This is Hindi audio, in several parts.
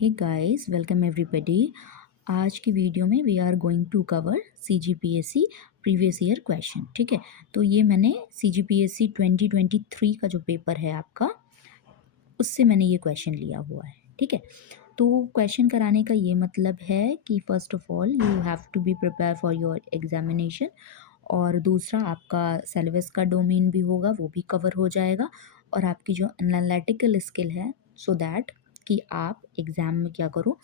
Hey guys, welcome everybody. आज की वीडियो में we are going to cover CGPSC previous year question. ठीक है, तो ये मैंने सीजीपीएससी 2023 का जो पेपर है आपका, उससे मैंने ये क्वेश्चन लिया हुआ है। ठीक है, तो क्वेश्चन कराने का ये मतलब है कि first of all you have to be prepare for your examination, और दूसरा आपका सिलेबस का डोमेन भी होगा, वो भी कवर हो जाएगा, और आपकी जो एनालिटिकल स्किल है, सो दैट कि आप एग्ज़ाम में क्या करो,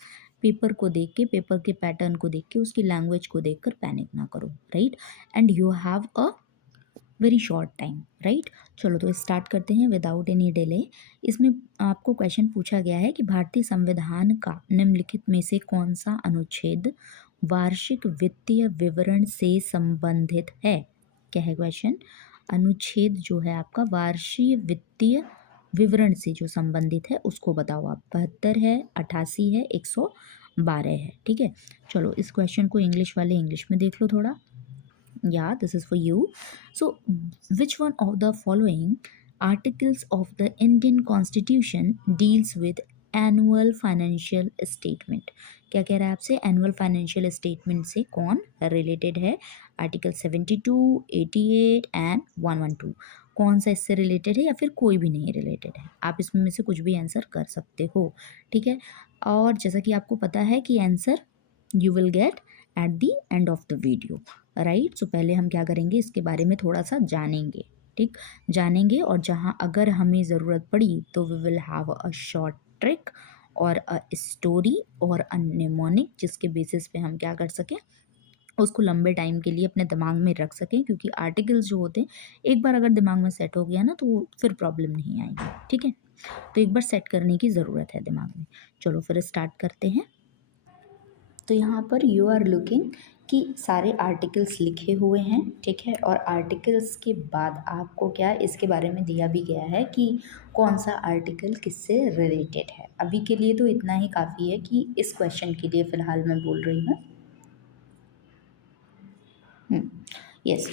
पेपर को देख के, पेपर के पैटर्न को देख के, उसकी लैंग्वेज को देख कर पैनिक ना करो, right. And you have a very short time, right. चलो तो स्टार्ट करते हैं विदाउट एनी डिले। इसमें आपको क्वेश्चन पूछा गया है कि भारतीय संविधान का निम्नलिखित में से कौन सा अनुच्छेद वार्षिक वित्तीय विवरण से संबंधित है। क्या है क्वेश्चन? अनुच्छेद जो है आपका वार्षिक वित्तीय विवरण से जो संबंधित है उसको बताओ आप। 72 है, 88 है, 112 है। ठीक है, चलो इस क्वेश्चन को इंग्लिश वाले इंग्लिश में देख लो थोड़ा। Yeah, this is for you. So, which one of the following articles of the Indian Constitution deals with annual financial statement? क्या कह रहा है आपसे? एनुअल फाइनेंशियल स्टेटमेंट से कौन रिलेटेड है? Article 72, 88 and 112। कौन सा इससे रिलेटेड है या फिर कोई भी नहीं रिलेटेड है? आप इसमें में से कुछ भी आंसर कर सकते हो। ठीक है, और जैसा कि आपको पता है कि answer you will get at the end of the video, right. So पहले हम क्या करेंगे, इसके बारे में थोड़ा सा जानेंगे। ठीक, जानेंगे, और जहाँ अगर हमें ज़रूरत पड़ी तो we will have a short trick और अ स्टोरी और अ निमोनिक, जिसके बेसिस पे हम क्या कर सकें, उसको लंबे टाइम के लिए अपने दिमाग में रख सकें। क्योंकि आर्टिकल्स जो होते हैं, एक बार अगर दिमाग में सेट हो गया ना तो फिर प्रॉब्लम नहीं आएगी। ठीक है, तो एक बार सेट करने की ज़रूरत है दिमाग में। चलो फिर स्टार्ट करते हैं। तो यहाँ पर यू आर लुकिंग कि सारे आर्टिकल्स लिखे हुए हैं। ठीक है, और आर्टिकल्स के बाद आपको क्या इसके बारे में दिया भी गया है कि कौन सा आर्टिकल किससे रिलेटेड है। अभी के लिए तो इतना ही काफ़ी है कि इस क्वेश्चन के लिए फ़िलहाल मैं बोल रही हूँ। यस,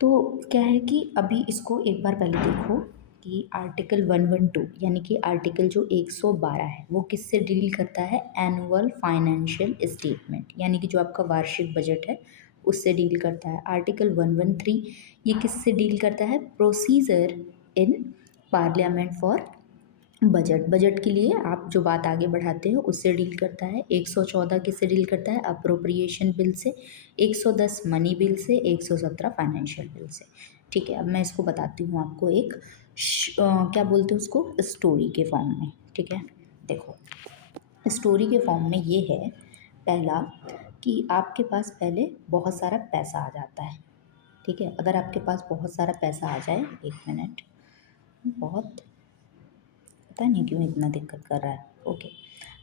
तो क्या है कि अभी इसको एक बार पहले देखो कि आर्टिकल 112 यानी कि आर्टिकल जो 112 है वो किससे डील करता है? एनुअल फाइनेंशियल स्टेटमेंट, यानी कि जो आपका वार्षिक बजट है उससे डील करता है। आर्टिकल 113 ये किससे डील करता है? Procedure in parliament for budget. Budget के लिए आप जो बात आगे बढ़ाते हो उससे डील करता है। 114 किससे डील करता है? अप्रोप्रिएशन बिल से। 110 मनी बिल से। 117 फाइनेंशियल बिल से। ठीक है, अब मैं इसको बताती हूँ आपको एक क्या बोलते हैं उसको, स्टोरी के फॉर्म में। ठीक है, देखो स्टोरी के फॉर्म में ये है, पहला कि आपके पास पहले बहुत सारा पैसा आ जाता है। ठीक है, अगर आपके पास बहुत सारा पैसा आ जाए, एक मिनट, बहुत पता नहीं क्यों इतना दिक्कत कर रहा है। ओके,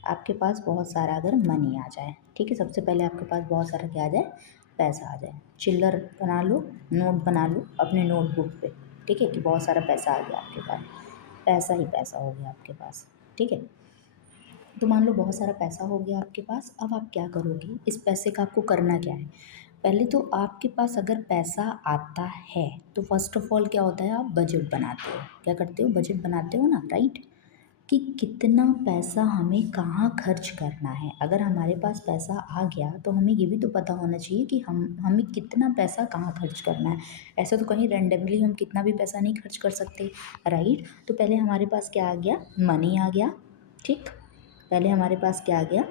आपके पास बहुत सारा अगर मनी आ जाए, ठीक है, सबसे पहले आपके पास बहुत सारा क्या आ जाए? पैसा आ जाए। चिल्लर बना लो, नोट बना लो अपने नोटबुक पे। ठीक है, कि बहुत सारा पैसा आ गया आपके पास, पैसा ही पैसा हो गया आपके पास। ठीक है, तो मान लो बहुत सारा पैसा हो गया आपके पास। अब आप क्या करोगे? इस पैसे का आपको करना क्या है? पहले तो आपके पास अगर पैसा आता है तो फर्स्ट ऑफ ऑल क्या होता है, आप बजट बनाते हो। क्या करते हो? बजट बनाते हो ना, राइट। कि कितना पैसा हमें कहाँ खर्च करना है। अगर हमारे पास पैसा आ गया तो हमें ये भी तो पता होना चाहिए कि हमें कितना पैसा कहाँ खर्च करना है। ऐसा तो कहीं रैंडमली हम कितना भी पैसा नहीं खर्च कर सकते, राइट। तो पहले हमारे पास क्या आ गया? मनी आ गया। ठीक, पहले हमारे पास क्या आ गया?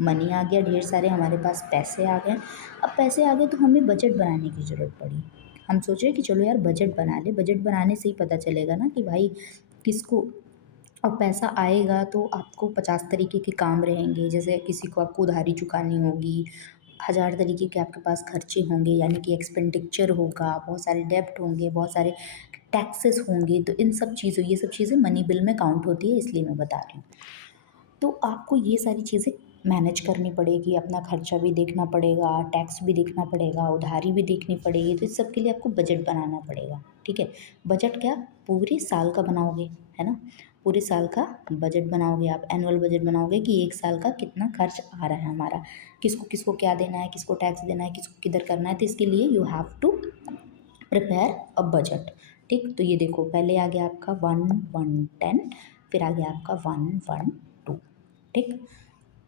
मनी आ गया, ढेर सारे हमारे पास पैसे आ गए। अब पैसे आ गए तो हमें बजट बनाने की ज़रूरत पड़ी। हम सोचे कि चलो यार बजट बना ले। बजट बनाने से ही पता चलेगा ना कि भाई किसको, अब पैसा आएगा तो आपको 50 तरीके के काम रहेंगे। जैसे किसी को आपको उधारी चुकानी होगी, 1000 तरीके के आपके पास खर्चे होंगे, यानी कि एक्सपेंडिचर होगा, बहुत सारे डेब्ट होंगे, बहुत सारे टैक्सेस होंगे। तो इन सब चीज़ों, ये सब चीज़ें मनी बिल में काउंट होती है, इसलिए मैं बता रही हूँ। तो आपको ये सारी चीज़ें मैनेज करनी पड़ेगी। अपना खर्चा भी देखना पड़ेगा, टैक्स भी देखना पड़ेगा, उधारी भी देखनी पड़ेगी। तो इस सब के लिए आपको बजट बनाना पड़ेगा। ठीक है, बजट क्या पूरे साल का बनाओगे, है ना। पूरे साल का बजट बनाओगे आप, एनुअल बजट बनाओगे कि एक साल का कितना खर्च आ रहा है हमारा, किसको किसको क्या देना है, किसको टैक्स देना है, किसको किधर करना है। तो इसके लिए you have to prepare a budget. ठीक, तो ये देखो पहले आ गया आपका 1 1 10, फिर आ गया आपका 1 1 2। ठीक,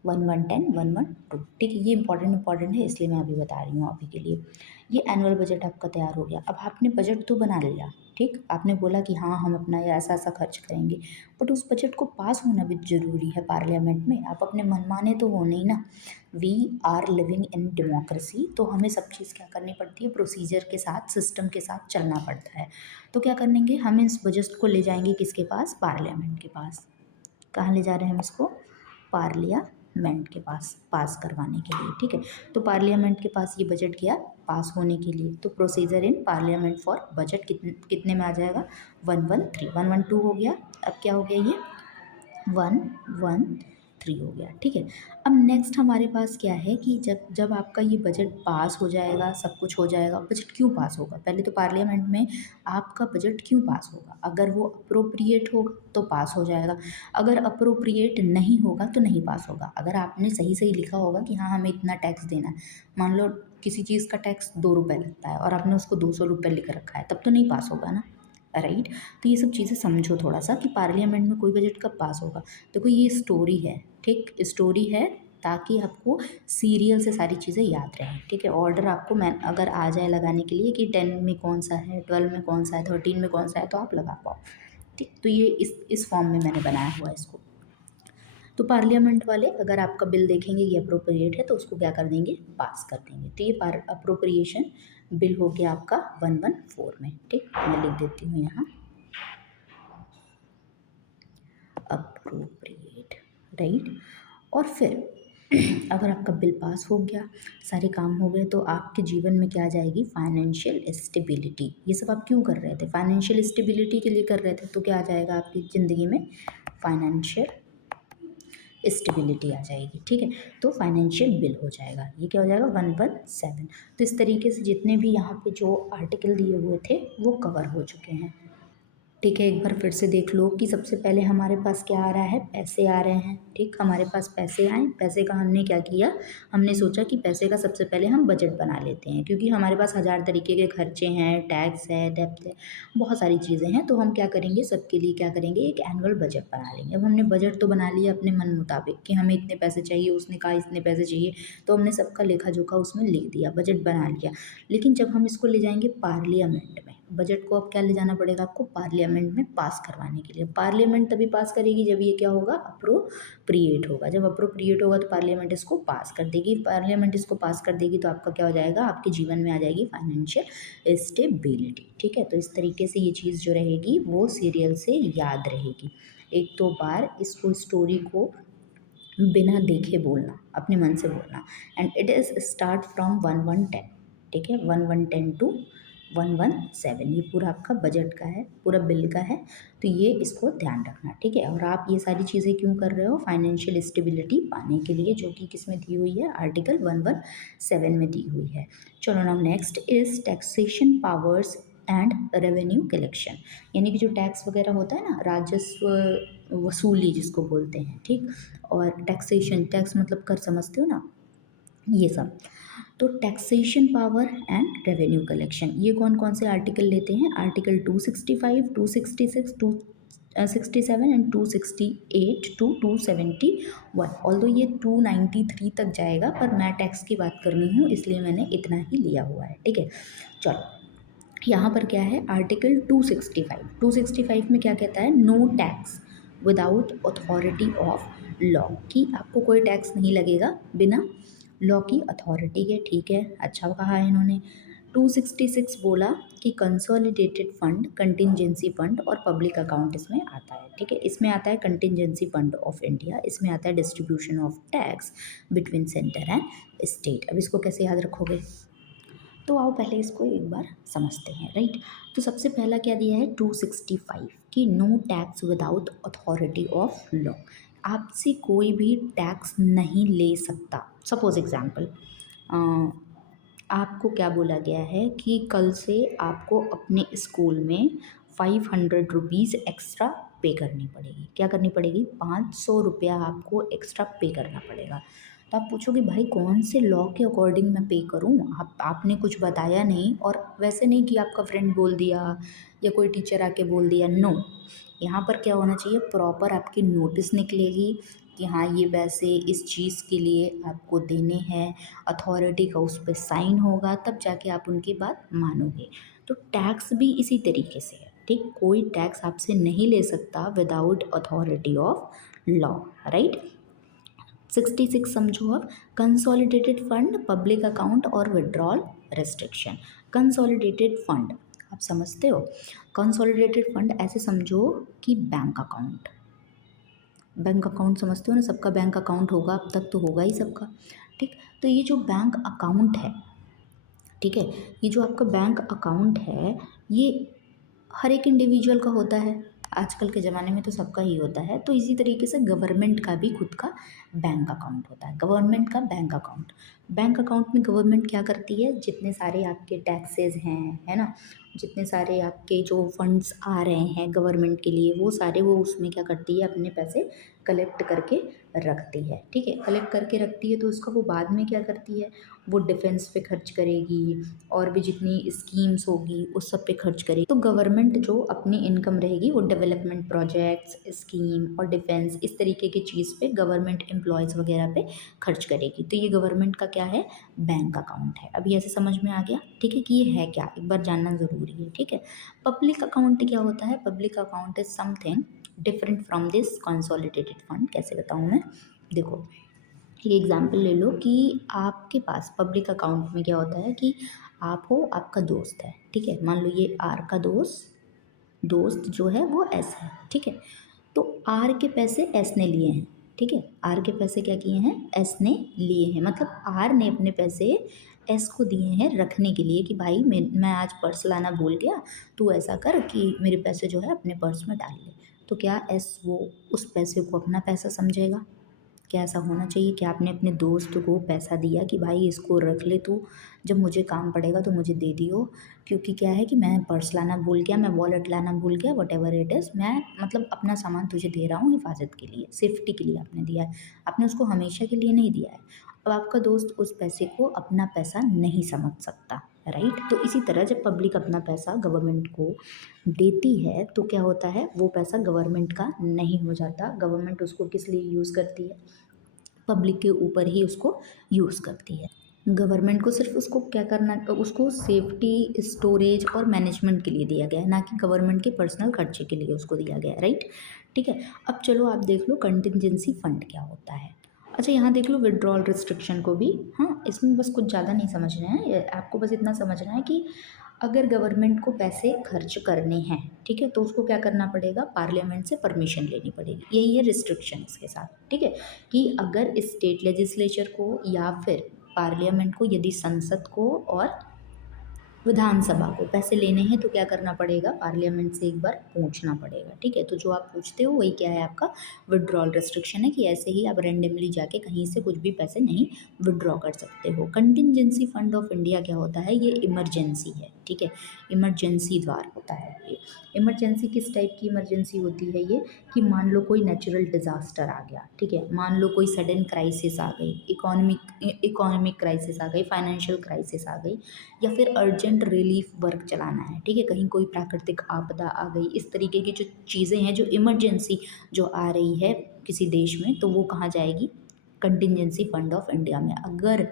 1110 112, ठीक है। ये इंपॉर्टेंट है, इसलिए मैं अभी बता रही हूँ अभी के लिए। ये एनुअल बजट आपका तैयार हो गया। अब आपने बजट तो बना लिया, ठीक, आपने बोला कि हाँ हम अपना ये ऐसा ऐसा खर्च करेंगे, बट उस बजट को पास होना भी जरूरी है पार्लियामेंट में। आप अपने मनमाने तो हो नहीं ना। We are living in democracy, तो हमें सब चीज़ क्या करनी पड़ती है, प्रोसीजर के साथ, सिस्टम के साथ चलना पड़ता है। तो क्या करेंगे, हम इस बजट को ले जाएंगे किसके पास, पार्लियामेंट के पास। कहाँ ले जा रहे हैं हम इसको, पार्लियामेंट के पास, पास करवाने के लिए, ठीक है। तो पार्लियामेंट के पास ये बजट गया पास होने के लिए, तो procedure in parliament for budget कितने में आ जाएगा, 113, 112 हो गया। अब क्या हो गया, ये 113 हो गया, ठीक है। अब नेक्स्ट हमारे पास क्या है कि जब जब आपका ये बजट पास हो जाएगा, सब कुछ हो जाएगा, बजट क्यों पास होगा, पहले तो पार्लियामेंट में आपका बजट क्यों पास होगा, अगर वो अप्रोप्रिएट होगा तो पास हो जाएगा, अगर अप्रोप्रिएट नहीं होगा तो नहीं पास होगा। अगर आपने सही सही लिखा होगा कि हाँ हमें इतना टैक्स देना है, मान लो किसी चीज़ का टैक्स 2 रुपये लगता है और आपने उसको 200 रुपये लिख रखा है, तब तो नहीं पास होगा ना, राइट। तो ये सब चीज़ें समझो थोड़ा सा कि पार्लियामेंट में कोई बजट कब पास होगा। देखो ये स्टोरी है, ठीक, स्टोरी है, ताकि आपको सीरियल से सारी चीज़ें याद रहें, ठीक है। ऑर्डर आपको मैं अगर आ जाए लगाने के लिए कि 10 में कौन सा है, 12 में कौन सा है, 13 में कौन सा है, तो आप लगा पाओ, ठीक। तो ये इस फॉर्म में मैंने बनाया हुआ है इसको। तो पार्लियामेंट वाले अगर आपका बिल देखेंगे ये अप्रोप्रिएट है तो उसको क्या कर देंगे, पास कर देंगे। तो ये अप्रोप्रिएशन बिल हो गया आपका 114 में, ठीक। मैं लिख देती हूँ यहाँ अप्रोप्रिएट, राइट। और फिर अगर आपका बिल पास हो गया, सारे काम हो गए, तो आपके जीवन में क्या आ जाएगी, फाइनेंशियल स्टेबिलिटी। ये सब आप क्यों कर रहे थे, फाइनेंशियल स्टेबिलिटी के लिए कर रहे थे, तो क्या आ जाएगा आपकी ज़िंदगी में, फाइनेंशियल स्टेबिलिटी आ जाएगी, ठीक है। तो फाइनेंशियल बिल हो जाएगा, ये क्या हो जाएगा, 117। तो इस तरीके से जितने भी यहाँ पे जो आर्टिकल दिए हुए थे वो कवर हो चुके हैं, ठीक है। एक बार फिर से देख लो कि सबसे पहले हमारे पास क्या आ रहा है, पैसे आ रहे हैं, ठीक। हमारे पास पैसे आए, पैसे का हमने क्या किया, हमने सोचा कि पैसे का सबसे पहले हम बजट बना लेते हैं, क्योंकि हमारे पास हज़ार तरीके के खर्चे हैं, टैक्स है, डेप्थ है, बहुत सारी चीज़ें हैं। तो हम क्या करेंगे, सबके लिए क्या करेंगे, एक एनुअल बजट बना लेंगे। अब हमने बजट तो बना लिया अपने मन मुताबिक कि हमें इतने पैसे चाहिए, उसने कहा इतने पैसे चाहिए, तो हमने सबका लेखा जोखा उसमें लिख दिया, बजट बना लिया। लेकिन जब हम इसको ले जाएंगे पार्लियामेंट में, बजट को अब क्या ले जाना पड़ेगा आपको, पार्लियामेंट में पास करवाने के लिए। पार्लियामेंट तभी पास करेगी जब ये क्या होगा, अप्रोप्रिएट होगा। जब अप्रोप्रिएट होगा तो पार्लियामेंट इसको पास कर देगी, पार्लियामेंट इसको पास कर देगी तो आपका क्या हो जाएगा, आपके जीवन में आ जाएगी फाइनेंशियल स्टेबिलिटी, ठीक है। तो इस तरीके से ये चीज़ जो रहेगी वो सीरियल से याद रहेगी। एक दो बार इसको, स्टोरी को बिना देखे बोलना, अपने मन से बोलना। And it is start from 1110, ठीक है, 1110 टू 117, ये पूरा आपका बजट का है, पूरा बिल का है। तो ये इसको ध्यान रखना, ठीक है। और आप ये सारी चीज़ें क्यों कर रहे हो, फाइनेंशियल स्टेबिलिटी पाने के लिए, जो कि किस में दी हुई है, आर्टिकल 117 में दी हुई है। चलो now next is taxation powers and revenue collection, यानी कि जो टैक्स वगैरह होता है ना, राजस्व वसूली जिसको बोलते हैं, ठीक। और टैक्सेशन, टैक्स मतलब कर, समझते हो ना, ये सब। तो taxation power and revenue collection, ये कौन कौन से आर्टिकल लेते हैं, आर्टिकल 265, 266, 267 एंड 268 टू 271। ऑल्दो ये 293 तक जाएगा, पर मैं टैक्स की बात कर रही हूँ इसलिए मैंने इतना ही लिया हुआ है, ठीक है। चलो यहाँ पर क्या है, आर्टिकल 265, 265 में क्या कहता है, no tax without authority of law, कि आपको कोई टैक्स नहीं लगेगा बिना लॉ की अथॉरिटी के, ठीक है। अच्छा कहा है इन्होंने। 266 बोला कि कंसोलिडेटेड फंड, कंटिजेंसी फंड और पब्लिक अकाउंट इसमें आता है, ठीक है। इसमें आता है कंटिजेंसी फंड ऑफ इंडिया, इसमें आता है distribution of tax between centre and state. अब इसको कैसे याद रखोगे, तो आओ पहले इसको एक बार समझते हैं, राइट। तो सबसे पहला क्या दिया है, 265 कि no tax without authority of law, आपसे कोई भी टैक्स नहीं ले सकता। सपोज एग्जाम्पल, आपको क्या बोला गया है कि कल से आपको अपने स्कूल में 500 रुपीज़ एक्स्ट्रा पे करनी पड़ेगी, क्या करनी पड़ेगी, 500 रुपया आपको एक्स्ट्रा पे करना पड़ेगा। तो आप पूछोगे भाई कौन से लॉ के अकॉर्डिंग मैं पे करूं, आपने कुछ बताया नहीं, और वैसे नहीं कि आपका फ्रेंड बोल दिया या कोई टीचर आके बोल दिया, नो। यहाँ पर क्या होना चाहिए, प्रॉपर आपकी नोटिस निकलेगी कि हाँ ये पैसे इस चीज़ के लिए आपको देने हैं, अथॉरिटी का उस पे साइन होगा, तब जाके आप उनकी बात मानोगे। तो टैक्स भी इसी तरीके से है, ठीक। कोई टैक्स आपसे नहीं ले सकता without authority of law, right. 66 समझो अब, कंसोलिडेटेड फंड, पब्लिक अकाउंट और विड्रॉल रिस्ट्रिक्शन। कंसोलिडेटेड फंड आप समझते हो, कंसोलिडेटेड फंड ऐसे समझो कि बैंक अकाउंट, बैंक अकाउंट समझते हो ना, सबका बैंक अकाउंट होगा, अब तक तो होगा ही सबका, ठीक। तो ये जो बैंक अकाउंट है, ठीक है, ये जो आपका बैंक अकाउंट है, ये हर एक इंडिविजुअल का होता है, आजकल के ज़माने में तो सबका ही होता है। तो इसी तरीके से गवर्नमेंट का भी खुद का बैंक अकाउंट होता है, गवर्नमेंट का बैंक अकाउंट। बैंक अकाउंट में गवर्नमेंट क्या करती है, जितने सारे आपके टैक्सेस हैं, है ना, जितने सारे आपके जो फंड्स आ रहे हैं गवर्नमेंट के लिए, वो सारे वो उसमें क्या करती है, अपने पैसे कलेक्ट करके रखती है, ठीक है। कलेक्ट करके रखती है तो उसका वो बाद में क्या करती है, वो डिफेंस पे खर्च करेगी, और भी जितनी स्कीम्स होगी उस सब पे खर्च करेगी। तो गवर्नमेंट जो अपनी इनकम रहेगी वो डेवलपमेंट प्रोजेक्ट्स, स्कीम और डिफेंस, इस तरीके की चीज़ पे गवर्नमेंट एम्प्लॉयज़ वगैरह पे खर्च करेगी। तो ये गवर्नमेंट का क्या है, बैंक अकाउंट है। अभी ऐसे समझ में आ गया, ठीक है, कि ये है क्या, एक बार जानना ज़रूरी है, ठीक है। पब्लिक अकाउंट क्या होता है, public account is something different from this consolidated fund. कैसे बताऊँ मैं, देखो ये एग्जाम्पल ले लो कि आपके पास पब्लिक अकाउंट में क्या होता है कि आप हो, आपका दोस्त है, ठीक है, मान लो ये आर का दोस्त जो है वो एस है, ठीक है। तो आर के पैसे एस ने लिए हैं, ठीक है, आर के पैसे क्या किए हैं, एस ने लिए हैं, मतलब आर ने अपने पैसे एस को दिए हैं रखने के लिए कि भाई मैं आज पर्स लाना भूल गया, तू ऐसा कर कि मेरे पैसे जो है अपने पर्स में डाल ले। तो क्या एस वो उस पैसे को अपना पैसा समझेगा, क्या ऐसा होना चाहिए कि आपने अपने दोस्त को पैसा दिया कि भाई इसको रख ले तू, जब मुझे काम पड़ेगा तो मुझे दे दियो, क्योंकि क्या है कि मैं पर्स लाना भूल गया, मैं वॉलेट लाना भूल गया, वट एवर इट इज़, मैं मतलब अपना सामान तुझे दे रहा हूँ हिफाजत के लिए, सेफ्टी के लिए आपने दिया है, आपने उसको हमेशा के लिए नहीं दिया है। अब आपका दोस्त उस पैसे को अपना पैसा नहीं समझ सकता, राइट। तो इसी तरह जब पब्लिक अपना पैसा गवर्नमेंट को देती है तो क्या होता है, वो पैसा गवर्नमेंट का नहीं हो जाता, गवर्नमेंट उसको किस लिए यूज़ करती है, पब्लिक के ऊपर ही उसको यूज़ करती है। गवर्नमेंट को सिर्फ उसको क्या करना, उसको सेफ्टी, स्टोरेज और मैनेजमेंट के लिए दिया गया है, ना कि गवर्नमेंट के पर्सनल खर्चे के लिए उसको दिया गया है, राइट, ठीक है। अब चलो आप देख लो कंटिजेंसी फंड क्या होता है। अच्छा यहाँ देख लो विड्रॉल रिस्ट्रिक्शन को भी, हाँ इसमें बस कुछ ज़्यादा नहीं समझना है, आपको बस इतना समझना है कि अगर गवर्नमेंट को पैसे खर्च करने हैं, ठीक है, तो उसको क्या करना पड़ेगा, पार्लियामेंट से परमिशन लेनी पड़ेगी, यही है रिस्ट्रिक्शन इसके साथ, ठीक है। कि अगर स्टेट लेजिस्लेचर को या फिर पार्लियामेंट को, यदि संसद को और विधानसभा को पैसे लेने हैं तो क्या करना पड़ेगा, पार्लियामेंट से एक बार पूछना पड़ेगा, ठीक है। तो जो आप पूछते हो वही क्या है, आपका विड्रॉल रिस्ट्रिक्शन है, कि ऐसे ही आप रेंडमली जाके कहीं से कुछ भी पैसे नहीं विड्रॉ कर सकते हो। कंटिजेंसी फंड ऑफ इंडिया क्या होता है, ये इमरजेंसी है, ठीक है, इमरजेंसी द्वार होता है ये। इमरजेंसी किस टाइप की इमरजेंसी होती है ये, कि मान लो कोई नेचुरल डिज़ास्टर आ गया, ठीक है, मान लो कोई सडन क्राइसिस आ गई, इकोनॉमिक क्राइसिस आ गई, फाइनेंशियल क्राइसिस आ गई, या फिर अर्जेंट रिलीफ वर्क चलाना है, ठीक है, कहीं कोई प्राकृतिक आपदा आ गई, इस तरीके की जो चीज़ें हैं, जो इमरजेंसी जो आ रही है किसी देश में, तो वो कहाँ जाएगी, कंटिजेंसी फंड ऑफ इंडिया में। अगर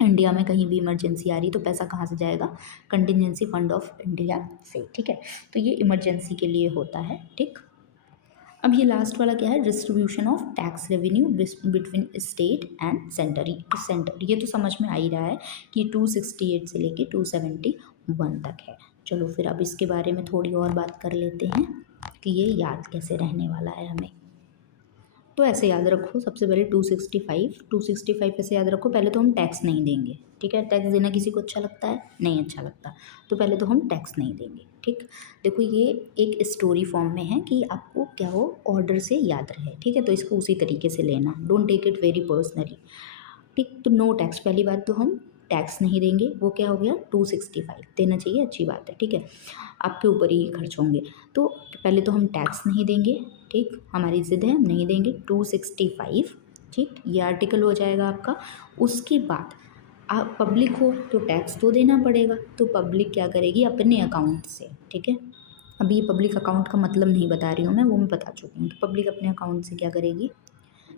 इंडिया में कहीं भी इमरजेंसी आ रही तो पैसा कहाँ से जाएगा, कंटिजेंसी फंड ऑफ इंडिया से, ठीक है। तो ये इमरजेंसी के लिए होता है, ठीक। अब ये लास्ट वाला क्या है, distribution of tax revenue between state and centre, ये तो समझ में आ ही रहा है कि 268 से लेके 271 तक है। चलो फिर अब इसके बारे में थोड़ी और बात कर लेते हैं कि ये याद कैसे रहने वाला है हमें। तो ऐसे याद रखो, सबसे पहले 265 ऐसे याद रखो, पहले तो हम टैक्स नहीं देंगे, ठीक है, टैक्स देना किसी को अच्छा लगता है, नहीं अच्छा लगता, तो पहले तो हम टैक्स नहीं देंगे, ठीक। देखो ये एक स्टोरी फॉर्म में है कि आपको क्या हो, ऑर्डर से याद रहे, ठीक है, तो इसको उसी तरीके से लेना, don't take it very personally, ठीक। तो नो टैक्स, पहली बात तो हम टैक्स नहीं देंगे, वो क्या हो गया, 265 देना चाहिए, अच्छी बात है, ठीक है, आपके ऊपर ही खर्च होंगे। तो पहले तो हम टैक्स नहीं देंगे, ठीक, हमारी ज़िद है, हम नहीं देंगे 265, ठीक, ये आर्टिकल हो जाएगा आपका। उसके बाद आप पब्लिक हो तो टैक्स तो देना पड़ेगा, तो पब्लिक क्या करेगी, अपने अकाउंट से, ठीक है। अभी ये पब्लिक अकाउंट का मतलब नहीं बता रही हूँ मैं, वो मैं बता चुकी हूँ। तो पब्लिक अपने अकाउंट से क्या करेगी,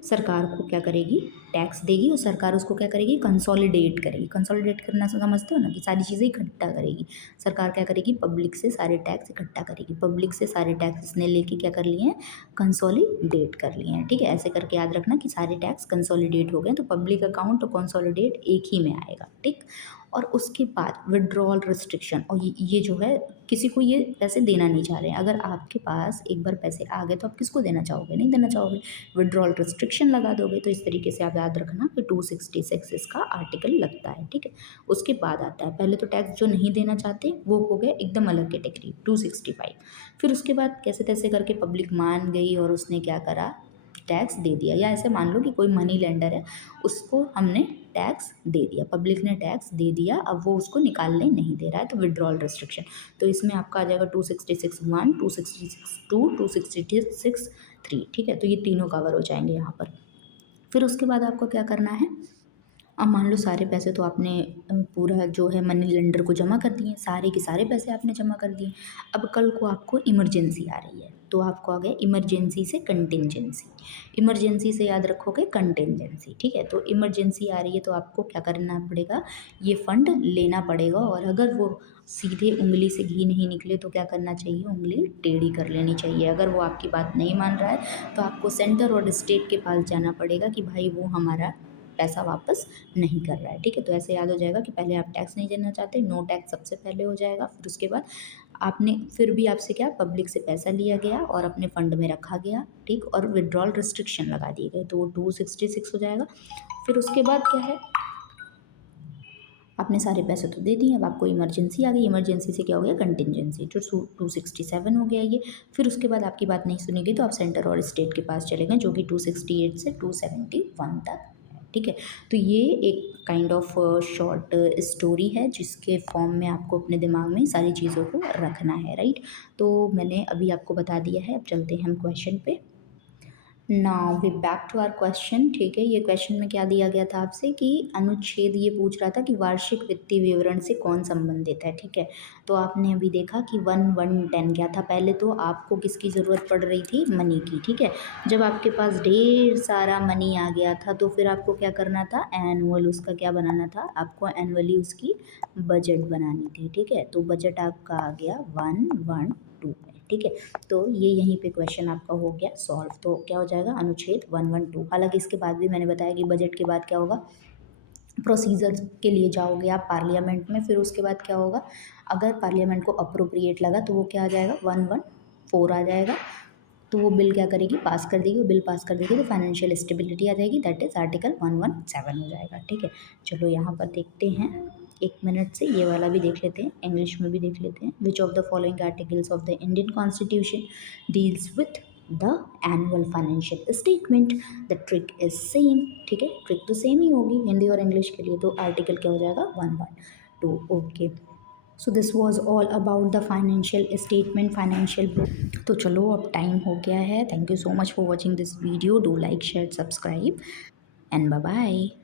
सरकार को क्या करेगी, टैक्स देगी, और सरकार उसको क्या करेगी, कंसोलिडेट करेगी। कंसोलिडेट करना समझते हो ना, कि सारी चीज़ें इकट्ठा करेगी। सरकार क्या करेगी, पब्लिक से सारे टैक्स इकट्ठा करेगी। पब्लिक से सारे टैक्स इसने लेके क्या कर लिए हैं, कंसोलिडेट कर लिए हैं। ठीक है, ऐसे करके याद रखना कि सारे टैक्स कंसोलिडेट हो गए, तो पब्लिक अकाउंट और कंसोलिडेट एक ही में आएगा। ठीक, और उसके बाद विड्रॉल रिस्ट्रिक्शन, और ये जो है, किसी को ये पैसे देना नहीं चाह रहे हैं। अगर आपके पास एक बार पैसे आ गए तो आप किसको देना चाहोगे, नहीं देना चाहोगे, विड्रॉल रिस्ट्रिक्शन लगा दोगे। तो इस तरीके से आप याद रखना कि 266 इसका आर्टिकल लगता है। ठीक है, उसके बाद आता है, पहले तो टैक्स जो नहीं देना चाहते वो हो गए एकदम अलग कैटेगरी 265। फिर उसके बाद कैसे तैसे करके पब्लिक मान गई और उसने क्या करा, टैक्स दे दिया। या ऐसे मान लो कि कोई मनी लेंडर है, उसको हमने टैक्स दे दिया, पब्लिक ने टैक्स दे दिया, अब वो उसको निकालने नहीं दे रहा है, तो विड्रॉल रिस्ट्रिक्शन। तो इसमें आपका आ जाएगा 266(1), 266(2), 266(3). ठीक है, तो ये तीनों कवर हो जाएंगे यहाँ पर। फिर उसके बाद आपको क्या करना है, अब मान लो सारे पैसे तो आपने पूरा जो है मनी लेंडर को जमा कर दिए, सारे के सारे पैसे आपने जमा कर दिए। अब कल को आपको इमरजेंसी आ रही है, तो आपको आ गया इमरजेंसी से कंटिंजेंसी। इमरजेंसी से याद रखोगे कंटिंजेंसी। ठीक है, तो इमरजेंसी आ रही है तो आपको क्या करना पड़ेगा, ये फंड लेना पड़ेगा। और अगर वो सीधे उंगली से घी नहीं निकले तो क्या करना चाहिए, उंगली टेढ़ी कर लेनी चाहिए। अगर वो आपकी बात नहीं मान रहा है तो आपको सेंटर और स्टेट के पास जाना पड़ेगा कि भाई वो हमारा पैसा वापस नहीं कर रहा है। ठीक है, तो ऐसे याद हो जाएगा कि पहले आप टैक्स नहीं देना चाहते, नो टैक्स सबसे पहले हो जाएगा। फिर उसके बाद आपने फिर भी आपसे क्या, पब्लिक से पैसा लिया गया और अपने फंड में रखा गया। ठीक, और विड्रॉल रिस्ट्रिक्शन लगा दिए गए, तो वो 266 हो जाएगा। फिर उसके बाद क्या है, आपने सारे पैसे तो दे दिए, अब आपको इमरजेंसी आ गई, इमरजेंसी से क्या हो गया, कंटिंजेंसी, तो 267 हो गया ये। फिर उसके बाद आपकी बात नहीं सुनी गई तो आप सेंटर और स्टेट के पास चले गए, जो कि 268 से 271 तक है। ठीक है, तो ये एक काइंड ऑफ शॉर्ट स्टोरी है जिसके फॉर्म में आपको अपने दिमाग में सारी चीज़ों को रखना है। राइट, तो मैंने अभी आपको बता दिया है, अब चलते हैं हम क्वेश्चन पे। Now we back to our question. ठीक है, ये क्वेश्चन में क्या दिया गया था आपसे कि अनुच्छेद ये पूछ रहा था कि वार्षिक वित्तीय विवरण से कौन संबंधित है। ठीक है, तो आपने अभी देखा कि 1 1 10 क्या था, पहले तो आपको किसकी ज़रूरत पड़ रही थी, मनी की। ठीक है, जब आपके पास ढेर सारा मनी आ गया था तो फिर आपको क्या करना था, एनुअल उसका क्या बनाना था, आपको एनुअली उसकी बजट बनानी थी। ठीक है, तो बजट आपका आ गया 1 1 2 में। ठीक है, तो ये यहीं पे क्वेश्चन आपका हो गया सॉल्व। तो क्या हो जाएगा, अनुच्छेद 1 1 2। हालांकि इसके बाद भी मैंने बताया कि बजट के बाद क्या होगा, प्रोसीजर के लिए जाओगे आप पार्लियामेंट में। फिर उसके बाद क्या होगा, अगर पार्लियामेंट को अप्रोप्रिएट लगा तो वो क्या आ जाएगा, 1 1 4 आ जाएगा। तो वो बिल क्या करेगी, पास कर देगी। वो बिल पास कर देगी तो फाइनेंशियल स्टेबिलिटी आ जाएगी, दैट इज आर्टिकल 117 हो जाएगा। ठीक है, चलो यहाँ पर देखते हैं, 1 मिनट से ये वाला भी देख लेते हैं, इंग्लिश में भी देख लेते हैं। Which of the following articles of the Indian constitution deals with the annual financial statement, the trick is same. ठीक है, ट्रिक तो सेम ही होगी हिंदी और इंग्लिश के लिए। तो आर्टिकल क्या हो जाएगा, 1 1 2। Okay, so this was all about the financial statement, financial book. तो चलो अब टाइम हो गया है। Thank you so much for watching this video, do like share subscribe and bye bye.